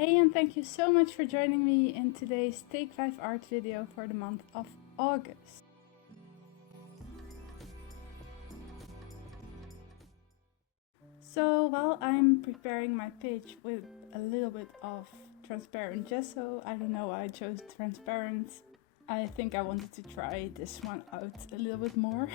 Hey, and thank you so much for joining me in today's Take 5 art video for the month of August. So while I'm preparing my page with a little bit of transparent gesso, I don't know why I chose transparent. I think I wanted to try this one out a little bit more.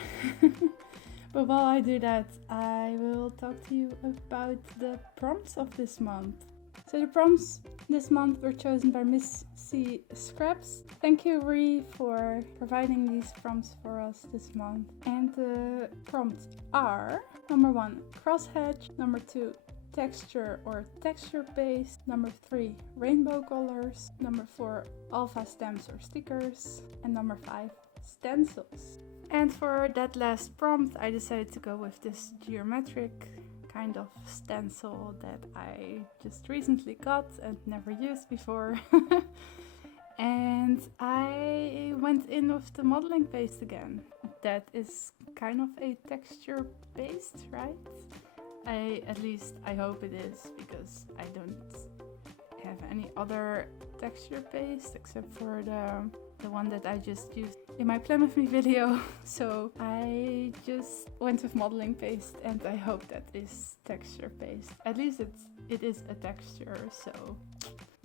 But while I do that, I will talk to you about the prompts of this month. So the prompts this month were chosen by Miss C Scraps. Thank you, Rhie, for providing these prompts for us this month. And the prompts are: number 1, crosshatch; number 2, texture or texture based; number 3, rainbow colors; number 4, alpha stamps or stickers; and number 5, stencils. And for that last prompt, I decided to go with this geometric kind of stencil that I just recently got and never used before. And I went in with the modeling paste again. That is kind of a texture based, right? At least I hope it is, because I don't have any other texture paste except for the one that I just used in my Plan With Me video. So I just went with modeling paste, and I hope that is texture paste. At least it is a texture. So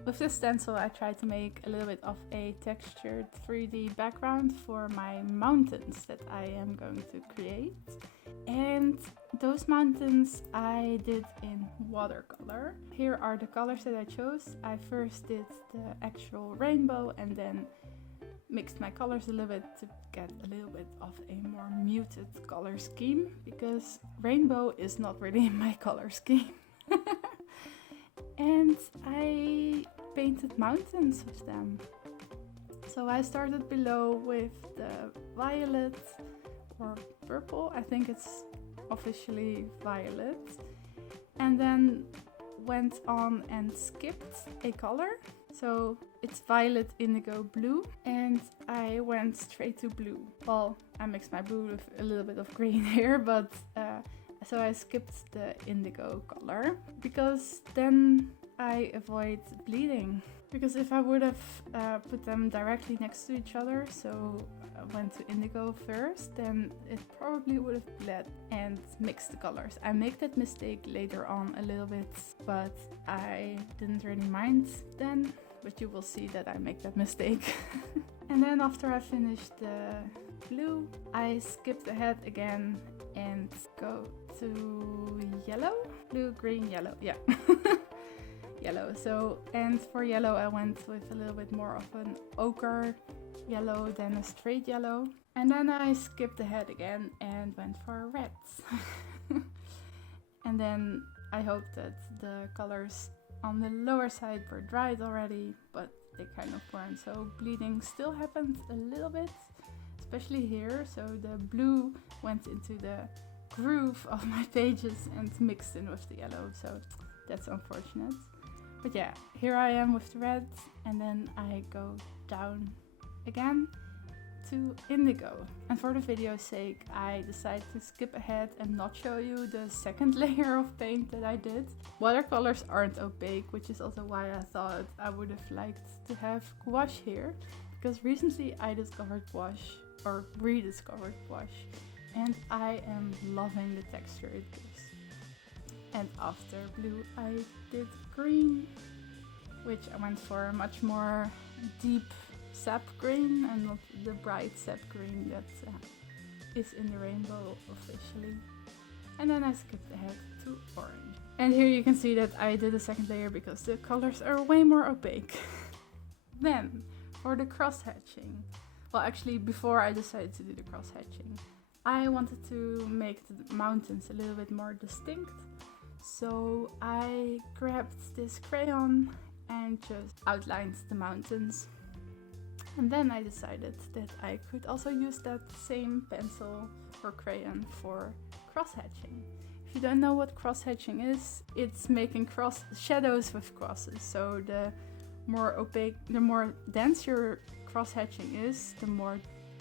with this stencil I tried to make a little bit of a textured 3D background for my mountains that I am going to create. And those mountains I did in watercolor. Here are the colors that I chose. I first did the actual rainbow and then mixed my colors a little bit to get a little bit of a more muted color scheme, because rainbow is not really in my color scheme. And I painted mountains with them. So I started below with the violet or purple, I think it's officially violet, and then went on and skipped a color. So it's violet, indigo, blue, and I went straight to blue. Well, I mixed my blue with a little bit of green here, but so I skipped the indigo color because then I avoid bleeding. Because if I would have put them directly next to each other, so I went to indigo first, then it probably would have bled and mixed the colors. I make that mistake later on a little bit, but I didn't really mind then, but you will see that I make that mistake. And then after I finished the blue, I skipped ahead again and go to yellow? Blue, green, yellow, yeah. Yellow. So, and for yellow I went with a little bit more of an ochre yellow than a straight yellow. And then I skipped ahead again and went for reds. And then I hope that the colors on the lower side were dried already, but they kind of weren't. So bleeding still happened a little bit, especially here. So the blue went into the groove of my pages and mixed in with the yellow. So that's unfortunate. But yeah, here I am with the red, and then I go down again to indigo. And for the video's sake, I decided to skip ahead and not show you the second layer of paint that I did. Watercolors aren't opaque, which is also why I thought I would have liked to have gouache here, because recently I discovered gouache, or rediscovered gouache, and I am loving the texture it gives. And after blue I did green, which I went for a much more deep sap green and not the bright sap green that is in the rainbow officially. And then I skipped ahead to orange. And here you can see that I did a second layer because the colors are way more opaque. Then for the cross hatching, well, actually before I decided to do the cross hatching, I wanted to make the mountains a little bit more distinct. So I grabbed this crayon and just outlined the mountains. And then I decided that I could also use that same pencil or crayon for cross-hatching. If you don't know what cross-hatching is, it's making shadows with crosses. So the more opaque, the more dense your cross-hatching is, the more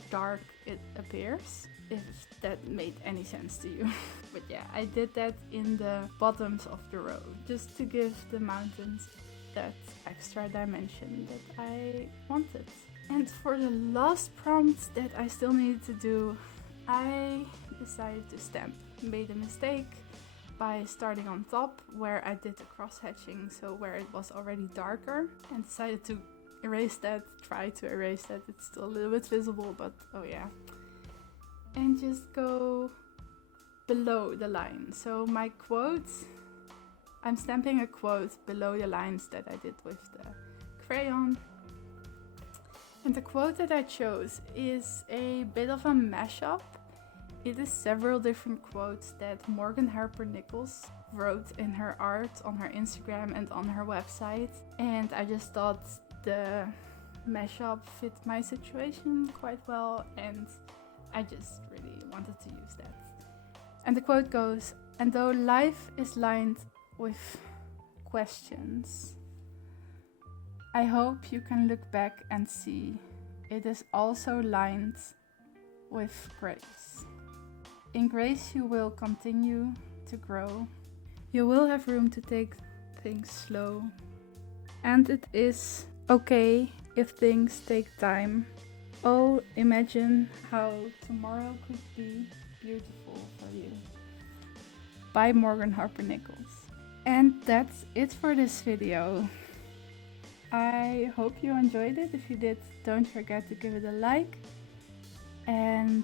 dark it appears. If that made any sense to you. But yeah, I did that in the bottoms of the row, just to give the mountains that extra dimension that I wanted. And for the last prompt that I still needed to do, I decided to stamp. Made a mistake by starting on top where I did the cross-hatching, so where it was already darker, and decided to erase that, try to erase that. It's still a little bit visible, but oh yeah. And just go below the line. So my quote, I'm stamping a quote below the lines that I did with the crayon. And the quote that I chose is a bit of a mashup. It is several different quotes that Morgan Harper Nichols wrote in her art on her Instagram and on her website. And I just thought the mashup fit my situation quite well, and I just really wanted to use that. And the quote goes, "And though life is lined with questions, I hope you can look back and see it is also lined with grace. In grace you will continue to grow. You will have room to take things slow. And it is okay if things take time. Oh, imagine how tomorrow could be beautiful for you." By Morgan Harper Nichols. And that's it for this video. I hope you enjoyed it. If you did, don't forget to give it a like. And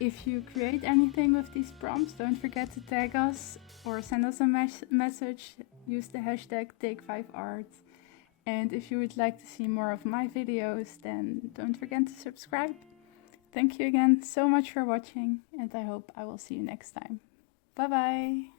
if you create anything with these prompts, don't forget to tag us or send us a message. Use the hashtag Take5Art. And if you would like to see more of my videos, then don't forget to subscribe. Thank you again so much for watching, and I hope I will see you next time. Bye bye!